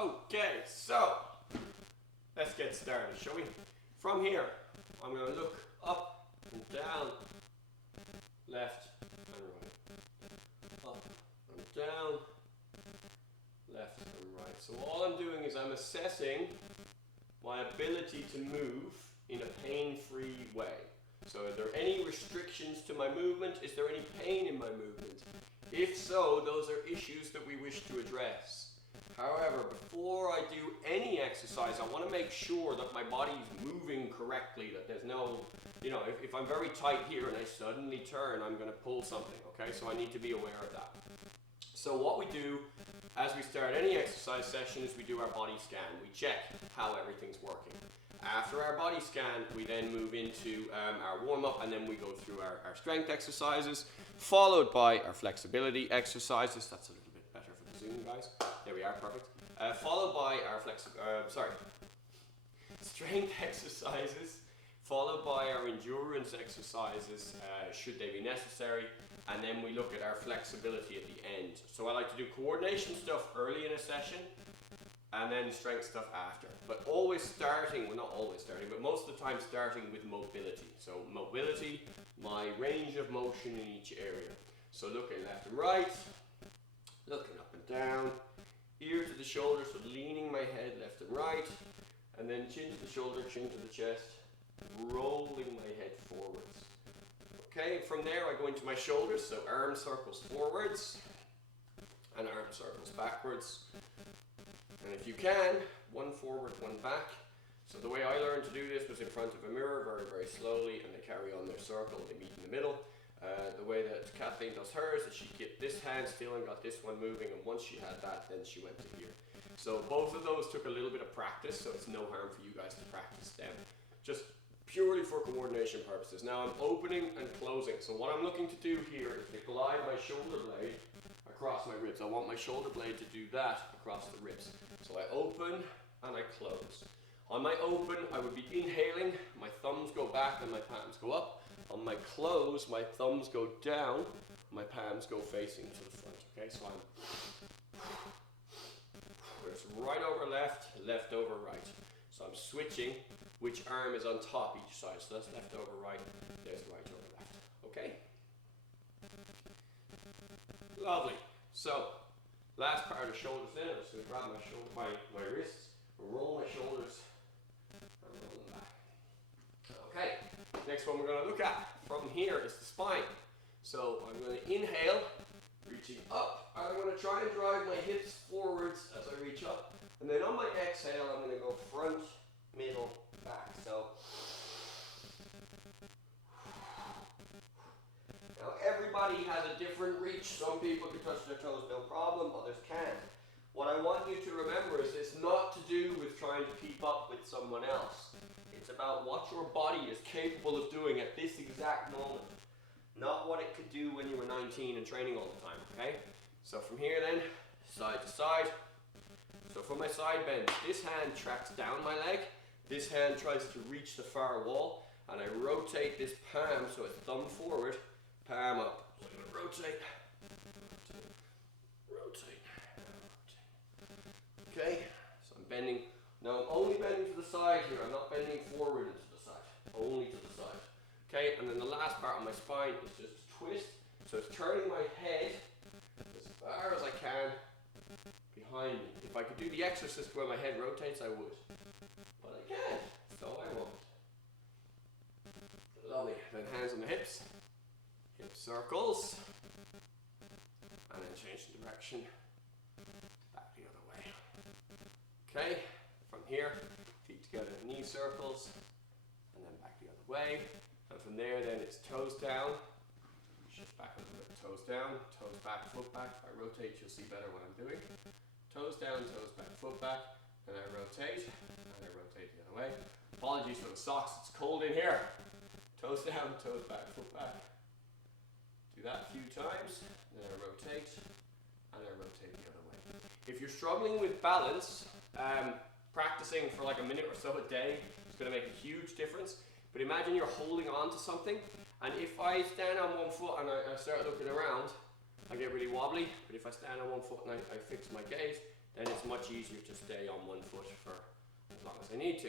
Okay, so let's get started, shall we? From here, I'm going to look up and down, left and right. Up and down, left and right. So all I'm doing is I'm assessing my ability to move in a pain-free way. So are there any restrictions to my movement? Is there any pain in my movement? If so, those are issues that we wish to address. However, before I do any exercise, I want to make sure that my body is moving correctly, that there's no, if I'm very tight here and I suddenly turn, I'm going to pull something, okay? So I need to be aware of that. So what we do as we start any exercise session is we do our body scan. We check how everything's working. After our body scan, we then move into our warm-up, and then we go through our strength exercises, followed by our flexibility exercises. That's a little bit better for the Zoom, guys. There we are, perfect. Followed by our strength exercises, followed by our endurance exercises, should they be necessary, and then we look at our flexibility at the end. So I like to do coordination stuff early in a session, and then strength stuff after. But always starting, well not always starting, but most of the time starting with mobility. So mobility, my range of motion in each area. So looking left and right, looking up and down, ear to the shoulder, so leaning my head left and right, and then chin to the shoulder, chin to the chest, rolling my head forwards. Okay, from there I go into my shoulders, so arm circles forwards, and arm circles backwards. And if you can, one forward, one back. So the way I learned to do this was in front of a mirror, very, very slowly, and they carry on their circle, they meet in the middle. The way that Kathleen does hers is she kept this hand still and got this one moving, and once she had that, then she went to here. So both of those took a little bit of practice, so it's no harm for you guys to practice them. Just purely for coordination purposes. Now I'm opening and closing. So what I'm looking to do here is to glide my shoulder blade across my ribs. I want my shoulder blade to do that across the ribs. So I open and I close. On my open, I would be inhaling, my thumbs go back and my palms go up. On my close, my thumbs go down, my palms go facing to the front. Okay, so it's right over left, left over right. So I'm switching which arm is on top each side. So that's left over right, there's right over left. Okay? Lovely. So, last part of shoulders then, I'm just going to grab my wrists, roll my shoulders, and roll them back. Okay, next one we're going to look at from here is the spine. So I'm going to inhale, reaching up, and I'm going to try and drive my hips forwards as I reach up. And then on my exhale, I'm going to go front, middle, back. So now everybody has a different reach. Some people can touch their toes no problem, others can't. What I want you to remember is it's not to do with trying to keep up with someone else. It's about what your body is capable of doing at this exact moment. Not what it could do when you were 19 and training all the time, okay? So from here then, side to side. So for my side bend, this hand tracks down my leg. This hand tries to reach the far wall, and I rotate this palm, so it's thumb forward, palm up. So I'm going to rotate, rotate. Okay, so I'm bending. Now I'm only bending to the side here, I'm not bending forward and to the side, only to the side. Okay, and then the last part of my spine is just a twist. So it's turning my head as far as I can behind me. If I could do the exorcist where my head rotates, I would. But I can't, so I won't. Lovely. Then hands on the hips, hip circles, and then change the direction, back the other way. Okay, from here, feet together, knee circles, and then back the other way. And from there, then it's toes down, shift back a little bit, toes down, toes back, foot back. If I rotate, you'll see better what I'm doing. Toes down, toes back, foot back, and I rotate the other way. Apologies for the socks, it's cold in here. Toes down, toes back, foot back. Do that a few times, then I rotate, and I rotate the other way. If you're struggling with balance, practicing for like a minute or so a day is going to make a huge difference. But imagine you're holding on to something, and if I stand on one foot and I start looking around, I get really wobbly. But if I stand on one foot and I fix my gaze, then it's it's much easier to stay on one foot for as long as I need to,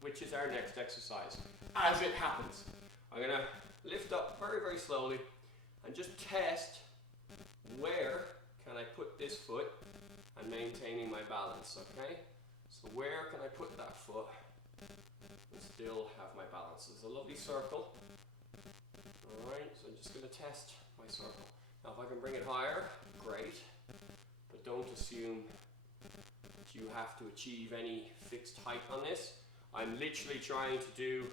which is our next exercise. As it happens, I'm going to lift up very, very slowly and just test where can I put this foot and maintaining my balance, okay? So where can I put that foot and still have my balance? It's a lovely circle. Alright, so I'm just going to test my circle. Now if I can bring it higher, great. But don't assume that you have to achieve any fixed height on this. I'm literally trying to do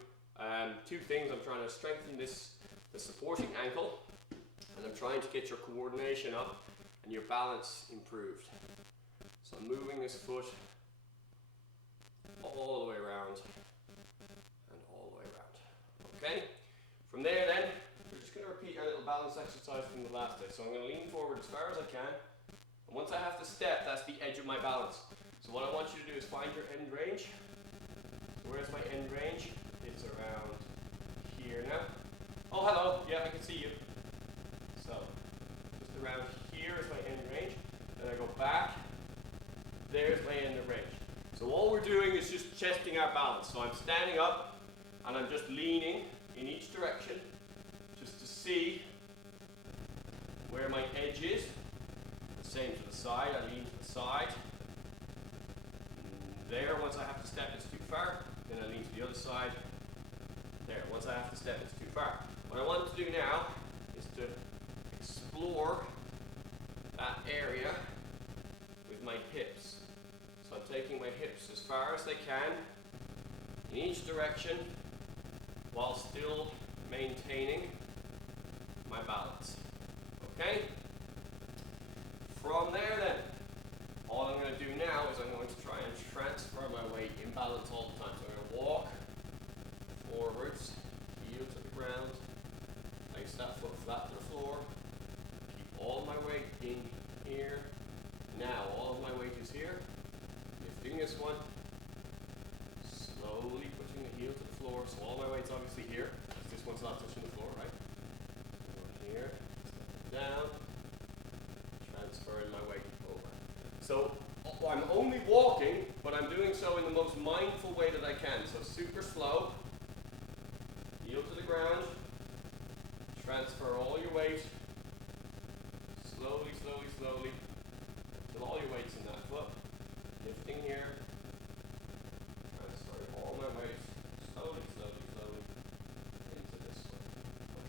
two things. I'm trying to strengthen the supporting ankle, and I'm trying to get your coordination up and your balance improved. So I'm moving this foot all the way around and all the way around. Okay? From there then, we're just going to repeat our little balance exercise from the last day. So I'm going to lean forward as far as I can. And once I have to step, that's the edge of my balance. So what I want you to do is find your end range. So where's my end range? It's around here now. Oh, hello. Yeah, I can see you. So just around here is my end range. Then I go back. There's my end of range. So all we're doing is just testing our balance. So I'm standing up and I'm just leaning in each direction just to see where my edge is. The same to the side. I lean to the side. There, once I have to step, it's too far. Then I lean to the other side. There, once I have to step, it's too far. What I want to do now is to explore that area with my hips. So I'm taking my hips as far as they can in each direction while still maintaining my balance. Okay? From there then, all I'm going to do now is I'm going to try and transfer my weight in balance all the time. So I'm going to walk forwards, heel to the ground, place that foot flat to the floor, keep all my weight in here. Now all of my weight is here. Lifting this one, slowly pushing the heel to the floor. So all my weight's obviously here. This one's not touching the floor, right? Here, step down, transferring my weight over. So I'm only walking, but I'm doing so in the most mindful way that I can. So super slow, heel to the ground, transfer all your weight, slowly, slowly, slowly, until all your weight's in that foot. Lifting here, transferring all my weight, slowly, slowly, slowly, into this foot.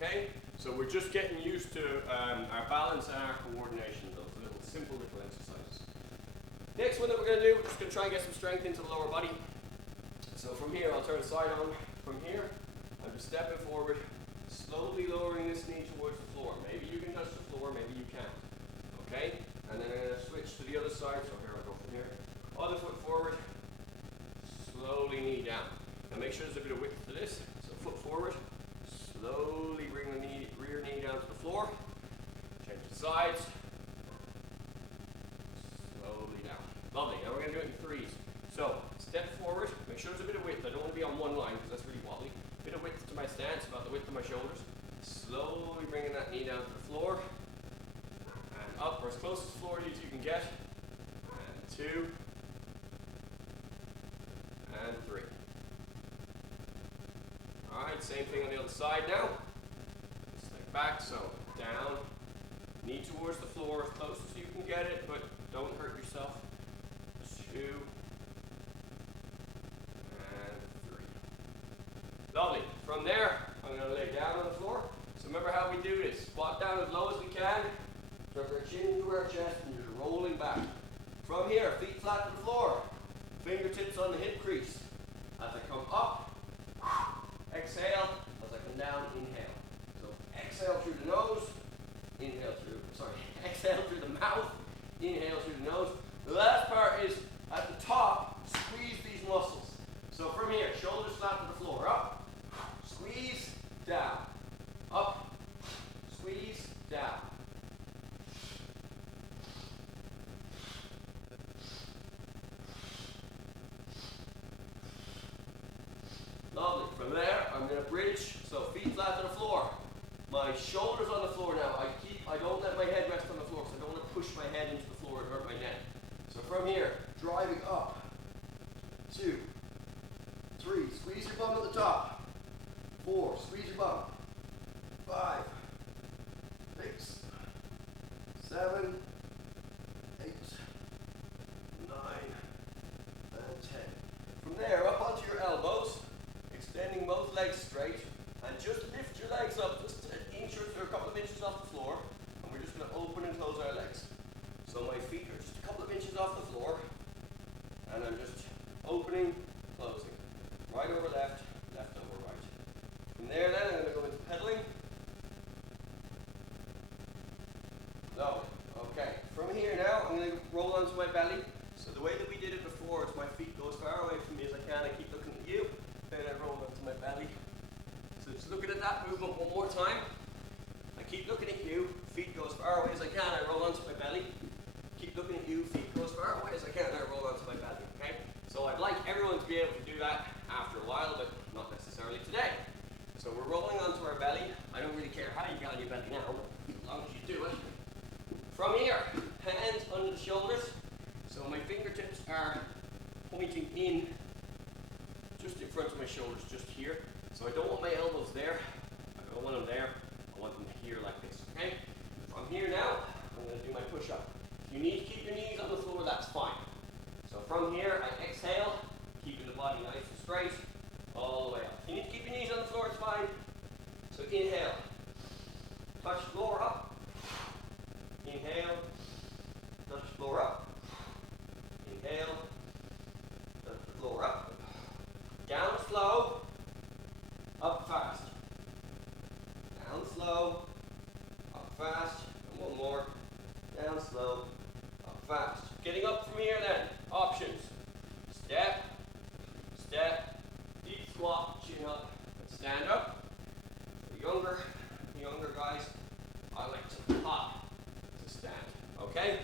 Okay? So we're just getting used to our balance and our coordination, those little simple little exercises. Next one that we're going to do, we're just going to try and get some strength into the lower body. So from here, I'll turn side on. From here, I'm just stepping forward, slowly lowering this knee towards the floor. Maybe you can touch the floor, maybe you can't. Okay? And then I'm going to switch to the other side. So here I'll go from here. Other foot forward, slowly knee down. Now make sure there's a bit of width to this. So foot forward, slowly bring the rear knee down to the floor. Change the sides. Slowly down. Lovely. Now we're going to do it in threes. So step forward. Make sure there's a bit of width. I don't want to be on one line because that's really wobbly. Bit of width to my stance, about the width of my shoulders. Slowly bringing that knee down to the floor. And up, or as close as floor as you can get. And two. And three. Alright, same thing on the other side now. Step back, so down. Knee towards the floor as close as you can get it, but don't hurt yourself. Two. And three. Lovely. From there, I'm going to lay down on the floor. So remember how we do this. Squat down as low as we can. Tuck our chin into our chest and just rolling back. From here, feet flat to the floor. Fingertips on the hip crease. As I come up, exhale. As I come down, inhale. So exhale through the nose. Exhale through the mouth. Inhale through the nose. The last part is at the top, squeeze these muscles. So from here, shoulders flat to the floor. Up, squeeze, down. Up, squeeze, down. Lovely. From there, I'm going to bridge. So feet flat to the floor. My shoulders on the floor now. I don't let my head rest on the floor because I don't want to push my head into the floor and hurt my neck. So from here, driving up. 2, 3, squeeze your bum at the top. 4, squeeze your bum. 5, 6, 7, 8, 9, and 10. From there, up onto your elbows, extending both legs straight, and just lift your legs up just an inch or a couple of inches off the floor, and we're just going to open and close our legs. So my feet are just a couple of inches off the floor, and I'm just opening, closing. Right over left, left over right. From there then, I'm going to go into pedaling. No, okay. From here now, I'm going to roll onto my belly. So the way that we did it before is my feet go as far away from me as I can. I keep looking at you, then I roll onto my belly. So just looking at that movement one more time. I keep looking at you, feet go as far away as I can, I roll onto my belly. Keep looking at you, feet go as far away as I can, and I roll onto my belly, okay? So I'd like everyone to be able to do that after a while, but not necessarily today. So we're rolling onto our belly. I don't really care how you get on your belly now, but as long as you do it. From here, hands under the shoulders. So my fingertips are pointing in just in front of my shoulders, just here. So I don't want my elbows there. I don't want them there. I want them here like this, okay? From here now, I'm going to do my push-up. If you need to keep your knees on the floor, that's fine. So from here, I exhale, keeping the body nice and straight, all the way up. If you need to keep your knees on the floor, it's fine. So inhale, touch the floor up. Inhale, touch the floor up. Inhale, touch the floor up. Down slow, up fast. Down slow, up fast. And one more. Down slow, up fast. Getting up from here then. Options. Step, step, deep squat, chin up, and stand up. The younger guys, I like to hop to stand. Okay?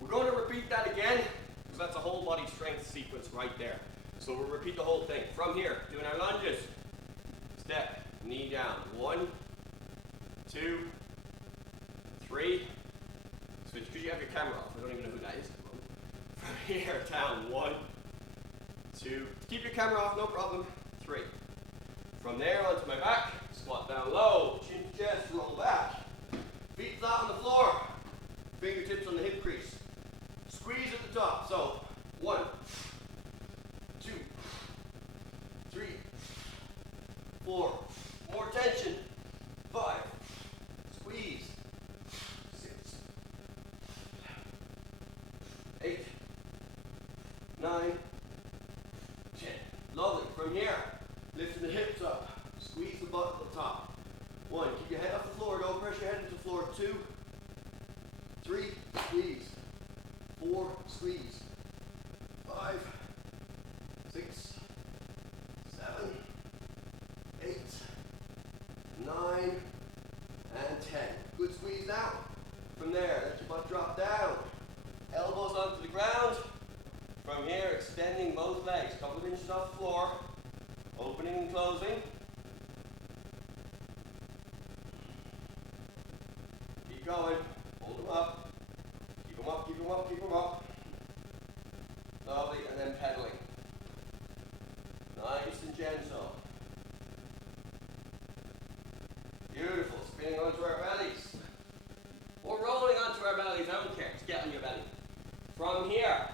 We're going to repeat that again, because that's a whole body strength sequence right there. So we'll repeat the whole thing. From here, doing our lunges. Step, knee down. 1, 2, 3. So it's because you have your camera off. I don't even know who that is at the moment. From here, down. 1, 2. Keep your camera off, no problem. 3. From there onto my back. Squat down low. Chin to chest, roll back. Feet flat on the floor. Fingertips on the hip crease. Squeeze at the top. So 1, 2, 3, 4. More tension. 5. Squeeze. 6, 8, 9, 10. Lovely. From here, lifting the hips up. Squeeze the butt at the top. 1. Keep your head off the floor. Don't press your head into the floor. 2, 3. Squeeze. 4. Squeeze. 5, 6, 7, 8, 9, and 10. Good squeeze now. From there, let your butt drop down. Elbows onto the ground. From here, extending both legs. Couple of inches off the floor. Opening and closing. Keep going. Hold them up. Keep them up, keep them up, keep them up. Lovely, and then pedaling. Nice and gentle. Beautiful. Spinning onto our bellies. Or rolling onto our bellies, I don't care. Just get on your belly. From here,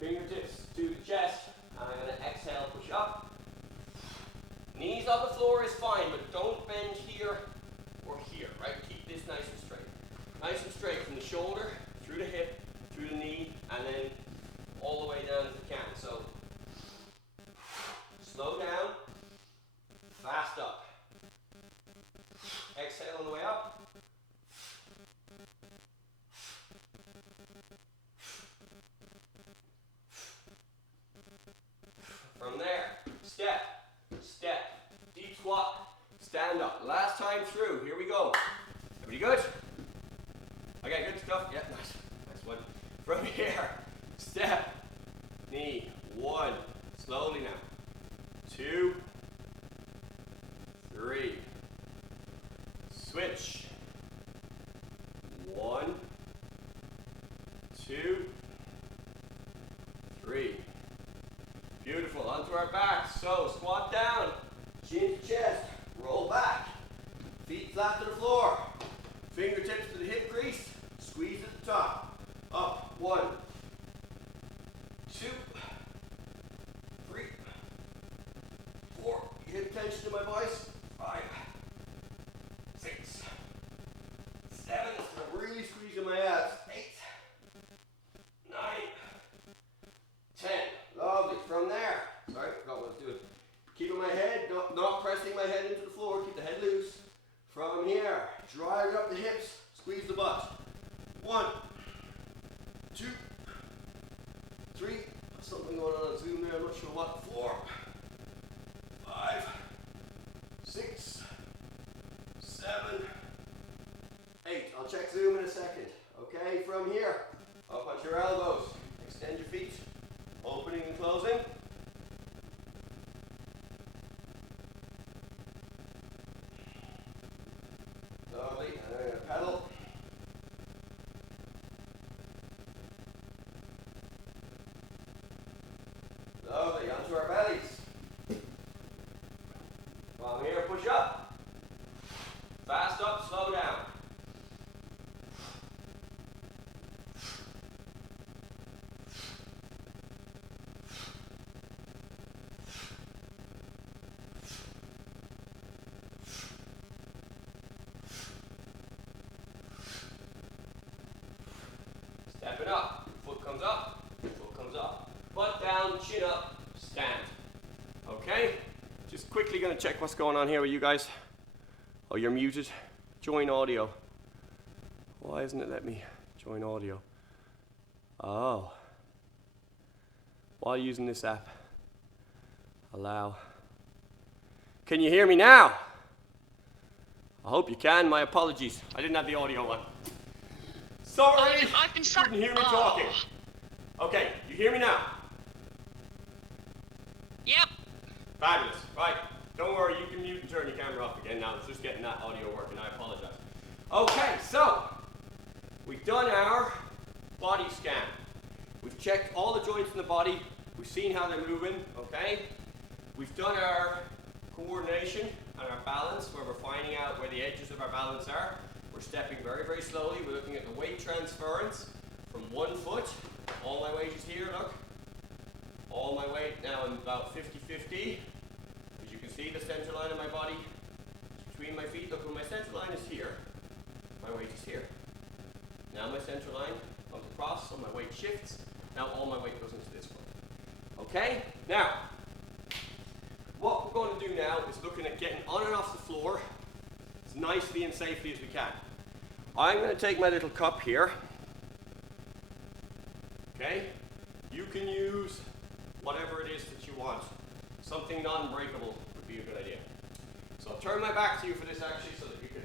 fingertips to the chest, and I'm going to exhale, push up. Knees on the floor is fine, but don't bend here or here, right? Keep this nice and straight. Nice and straight from the shoulder, through the hip, through the knee, and then all the way down if you can. So, slow down, fast up. Exhale on the way up. From there, step, step, deep squat, stand up. Last time through, here we go. Everybody good? Okay, good stuff. Yeah, nice. Nice one. From here, step, knee, 1. Slowly now. 2, 3. Switch. 1, 2, 3. Beautiful, onto our backs. So squat down, chin to chest, roll back, feet flat to the floor, fingertips to the hip crease, squeeze at the top. Up, 1, 2, 3, 4. Hip tension to my voice. 5, 6, 7. I'm really squeezing my abs. 8, 9, 10. Lovely. From there, sorry, forgot what I was doing. Keeping my head, not pressing my head into the floor. Keep the head loose. From here, drive up the hips, squeeze the butt. 1, 2, 3. Something going on Zoom there, I'm not sure what. 4, 5, 6, 7, 8. I'll check Zoom in a second. Okay, from here, up onto your elbows. Extend your feet, opening and closing. Lovely, and then I'm going to pedal. Lovely, onto our bellies. From here, push up. Fast up, slow down. Step it up. Foot comes up, foot comes up. Butt down, chin up, stand. Okay? Just quickly going to check what's going on here with you guys. Oh, you're muted. Join audio. Why isn't it letting me join audio? Oh. While using this app, allow. Can you hear me now? I hope you can. My apologies. I didn't have the audio on. Sorry, I've been couldn't hear me talking. Okay, you hear me now? Yep. Fabulous. Right, don't worry, you can mute and turn your camera off again now. It's just getting that audio working. I apologize. Okay, so we've done our body scan. We've checked all the joints in the body. We've seen how they're moving, okay? We've done our coordination and our balance, where we're finding out where the edges of our balance are. We're stepping very, very slowly. We're looking at the weight transference from one foot. All my weight is here, look. All my weight now I'm about 50-50. As you can see, the center line of my body is between my feet. Look, when my center line is here, my weight is here. Now my center line comes across, so my weight shifts. Now all my weight goes into this one. Okay? Now, what we're going to do now is looking at getting on and off the floor as nicely and safely as we can. I'm going to take my little cup here. Okay? You can use whatever it is that you want. Something non-breakable would be a good idea. So I'll turn my back to you for this actually, so that people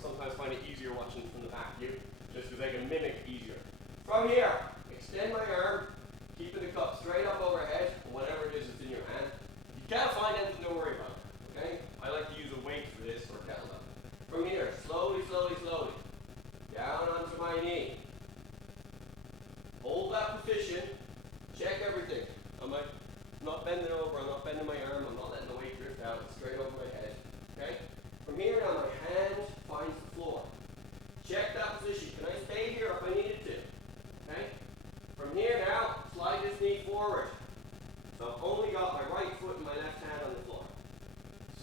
sometimes find it easier watching from the back view, just because they can mimic easier. From here, extend my arm, keeping the cup straight up overhead, or whatever it is that's in your hand. If you can't find anything, don't worry about it, okay? I like to use a weight for this, or a kettlebell. From here, slowly, slowly, slowly, down onto my knee. Hold that position, check everything. I'm not bending over, I'm not bending my arm, I'm not letting the weight drift out, it's straight over my head. Okay? From here now, my hand finds the floor. Check that position. Can I stay here if I needed to? Okay? From here now, slide this knee forward. So I've only got my right foot and my left hand on the floor.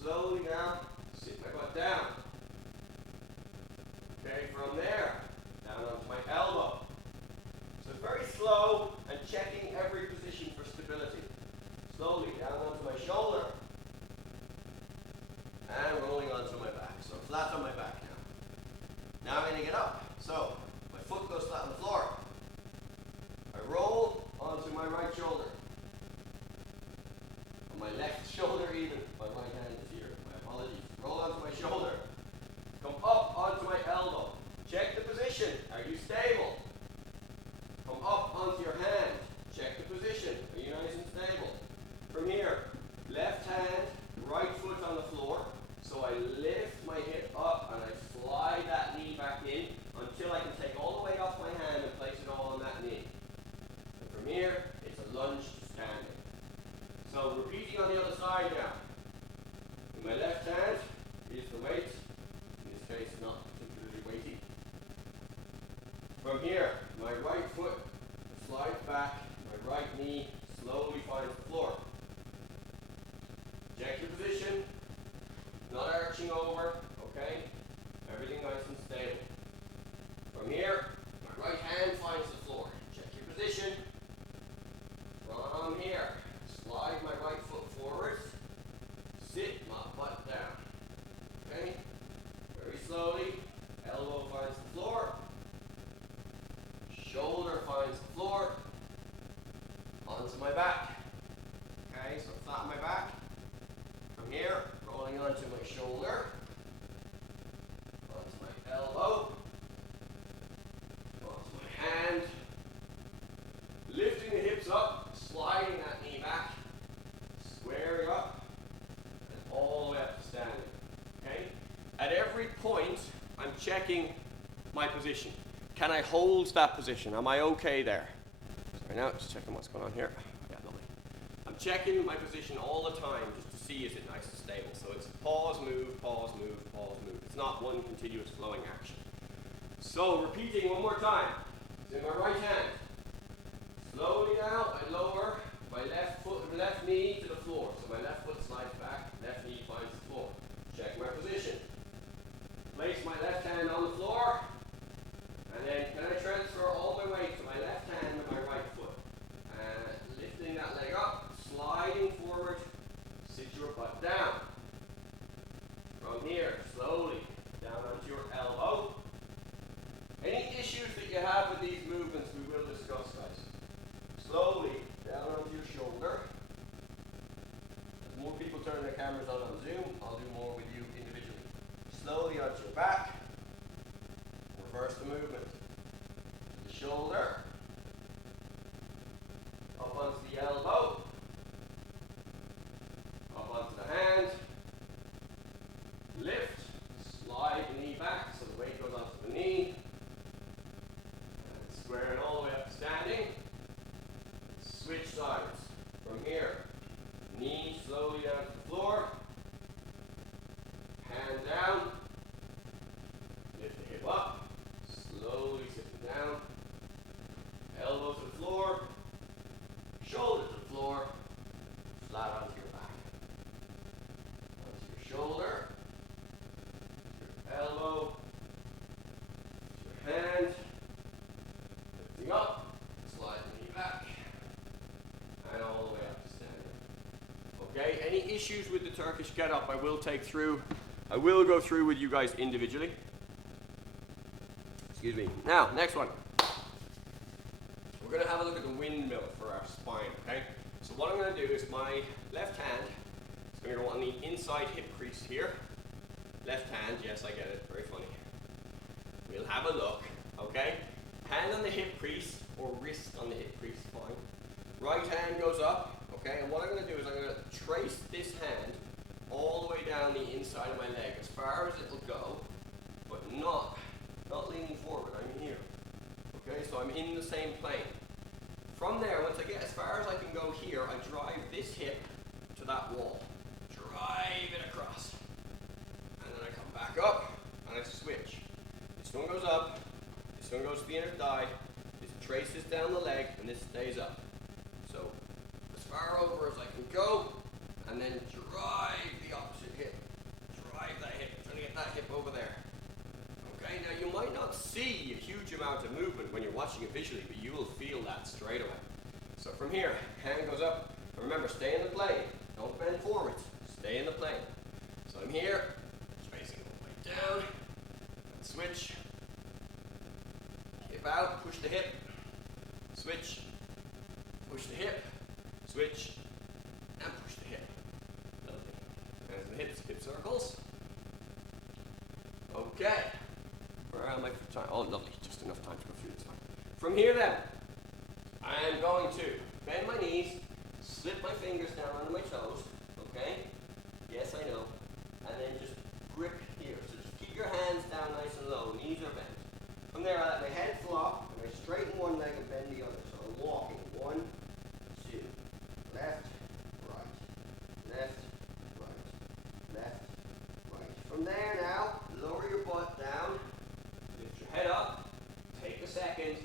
Slowly now, sit my butt down. Okay, from there, down onto my elbow. So very slow and checking every position for stability. Slowly down onto my shoulder. And rolling onto my back. So flat on my back now. Now I'm going to get up. So my foot goes flat on the floor. I roll onto my right shoulder. On my left shoulder even. My right hand is here. My apologies. Roll onto my shoulder. Come up onto my elbow. Check the position. Are you stable? Come up onto your hand. Check the position. Are you nice and stable? From here, left hand, right foot on the floor. So I lift my hip up and I slide that knee back in until I can take all the weight off my hand and place it all on that knee. And from here, it's a lunge finds the floor, onto my back. Okay, so flat on my back. From here, rolling onto my shoulder, onto my elbow, onto my hand, lifting the hips up, sliding that knee back, squaring up, and all the way up to standing. Okay? At every point, I'm checking my position. Can I hold that position? Am I okay there? Sorry now, just checking what's going on here. Yeah, lovely. I'm checking my position all the time just to see is it nice and stable. So it's pause, move, pause, move, pause, move. It's not one continuous flowing action. So repeating one more time. It's in my right hand. Slowly now, I lower my left foot, left knee to the floor. So my left foot slides back, left knee finds the floor. Check my position. Place my left hand on the floor. And then can I transfer all my weight to my left hand and my right foot? And lifting that leg up, sliding forward, sit your butt down. From here, slowly down onto your elbow. Any issues that you have with these movements, we will discuss, guys. Slowly down onto your shoulder. As more people turn their cameras on Zoom, I'll do more with you individually. Slowly onto your back. Reverse the movement. To the shoulder. Up onto the elbow. Up onto the hand. Lift. Slide the knee back so the weight goes onto the knee. And square it all the way up to standing. Switch sides. From here. Knee slowly down to the floor. Hand down. Lift the hip up. Slowly sitting down. Elbow to the floor. Shoulder to the floor. Flat onto your back. Onto your shoulder. Your elbow. Your hand. Lifting up. Slide the knee back. And all the way up to standing. Okay, any issues with the Turkish get up I will go through with you guys individually. Excuse me. Now, next one. We're going to have a look at the windmill for our spine, okay? So what I'm going to do is my left hand is going to go on the inside hip crease here. Left hand, yes, I get it, very funny. We'll have a look, okay? Hand on the hip crease, or wrist on the hip crease, fine. Right hand goes up, okay? And what I'm going to do is I'm going to trace this hand all the way down the inside of my leg, as far as it'll go, but not leaning forward, I'm here. Okay, so I'm in the same plane. From there, once I get as far as I can go here, I drive this hip to that wall. Drive it across. And then I come back up, and I switch. This one goes up, this one goes to the inner thigh, this traces down the leg, and this stays up. So, as far over as I can go, and then drive the opposite hip. Drive that hip, trying to get that hip over there. Okay, now you might not see a huge amount of movement when you're watching it visually, but you will feel that straight away. So from here, hand goes up, and remember, stay in the plane. Don't bend forwards, stay in the plane. So I'm here, tracing all the way down, and switch. Hip out, push the hip, switch, push the hip, switch, and push the hip. Lovely. There's the hips, hip circles. Okay. Where am I for time? Oh, lovely. Just enough time to go through this one. From here then, I am going to bend my knees, slip my fingers down under my toes. Okay? Yes, I know. And then just grip here. So just keep your hands down nice and low. Knees are bent. From there, I let my head flop, and I straighten one leg and bend the other. So I'm walking. 1, 2. Left, right. Left, right. Left, right. From there now, lower your butt down. Lift your head up. Take a second.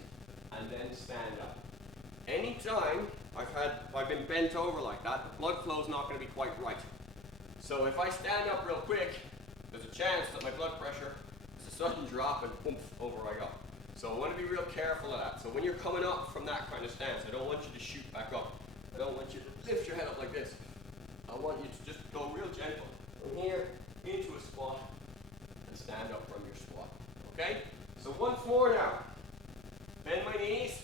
And then stand up. Anytime I've been bent over like that, the blood flow is not going to be quite right. So if I stand up real quick, there's a chance that my blood pressure is a sudden drop and boom, over I go. So I want to be real careful of that. So when you're coming up from that kind of stance, I don't want you to shoot back up. I don't want you to lift your head up like this. I want you to just go real gentle from here into a squat and stand up from your squat. Okay? So once more now. Bend my knees,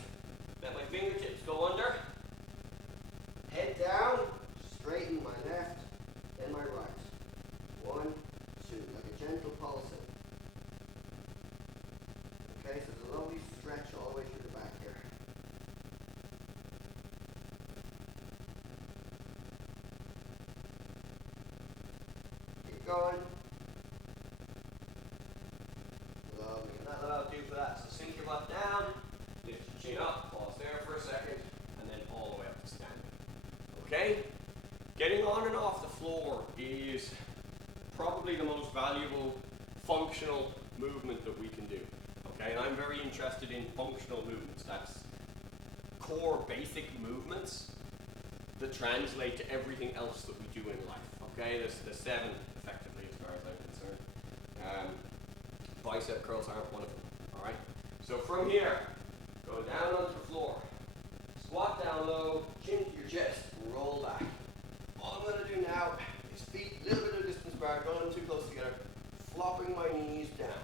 going. Lovely, and that'll about do for that. So sink your butt down, lift your chin up, pause there for a second, and then all the way up to standing. Okay? Getting on and off the floor is probably the most valuable functional movement that we can do. Okay, and I'm very interested in functional movements. That's core basic movements that translate to everything else that we do in life. Okay, there's 7 effectively as far as I'm concerned. Bicep curls aren't one of them. Alright, so from here, go down onto the floor, squat down low, chin to your chest, and roll back. All I'm going to do now is feet a little bit of distance apart, don't have them too close together, flopping my knees down.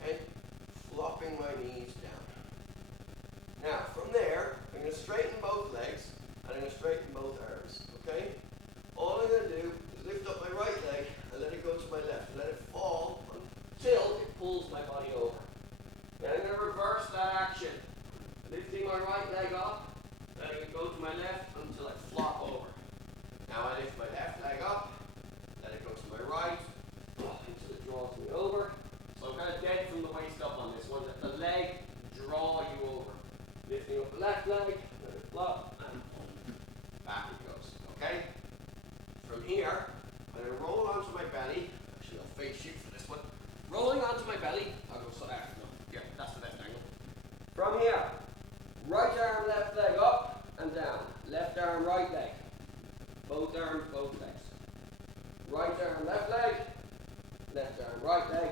Okay, flopping my knees down. Now, from there, I'm going to straighten both legs, and I'm going to straighten both arms. Okay? All I'm going to do is lift up my right leg and let it go to my left. Let it fall until it pulls my body over. Then I'm going to reverse that action. Lifting my right leg up, letting it go to my left until I flop over. Now I lift my left leg up, let it go to my right, until it draws me over. So I'm kind of dead from the waist up on this one. Let the leg draw you over. Lifting up the left leg, let it flop, and back it goes. Okay? From here, I'm going to roll onto my belly. Actually, I'll face you for this one. Rolling onto my belly, I'll go so there. No, yeah, that's the best angle. From here, right arm, left leg up and down. Left arm, right leg. Both arms, both legs. Right arm, left leg. Left arm, right leg.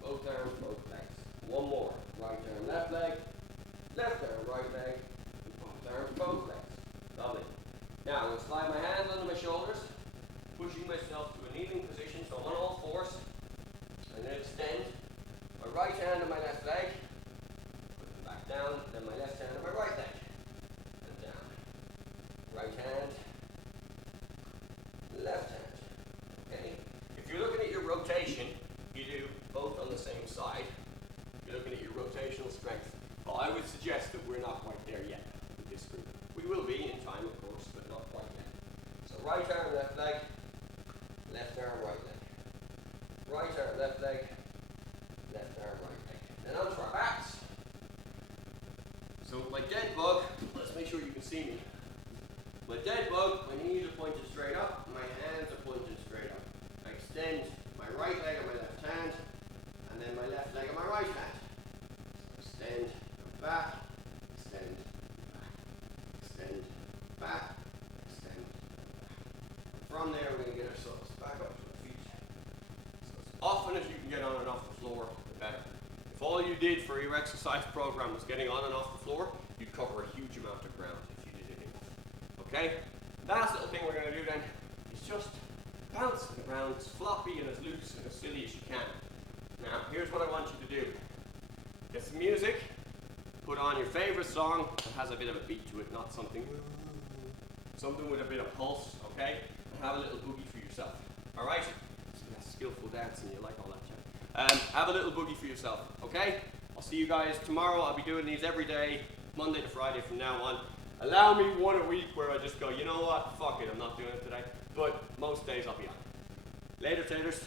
Both arms, both legs. One more. Right arm, left leg. Left arm, right leg. Both arms, both legs. Lovely. Now I'm going to slide my hands under my shoulders, pushing myself to a kneeling position, so I'm on all fours. I'm going to extend my right hand and my left leg, put them back down, then my left hand and my right leg, and down. Right hand, left hand. Okay? If you're looking at your rotation, you do both on the same side. If you're looking at your rotational strength, well, I would suggest that we're not quite there yet with this group. We will be in time, of course, but not quite yet. So right arm, left leg, left arm, right leg. Right arm, left leg, left arm, right leg. Then onto our backs. So my dead bug, let's make sure you can see me. My dead bug, my knees are pointed straight up, my hands are pointed straight up. I extend my right leg on my left hand, and then my left leg on my right hand. So extend, back, extend, back, extend, back, extend, back. From there, we're going to get ourselves back up to our feet. So as often as you can get on and off the floor, the better. If all you did for your exercise program was getting on and off the floor, you'd cover a huge amount of ground if you did it enough. Okay? Last little thing we're going to do then is just bouncing around as floppy and as loose and as silly as you can. Now, here's what I want you to do. Get some music, put on your favorite song that has a bit of a beat to it, not something with a bit of pulse, okay? And have a little boogie for yourself. Alright? So that's skillful dancing, you like all that chat. Have a little boogie for yourself, okay? I'll see you guys tomorrow. I'll be doing these every day, Monday to Friday from now on. Allow me one a week where I just go, you know what, fuck it, I'm not doing it today. But most days I'll be on. Later, taters.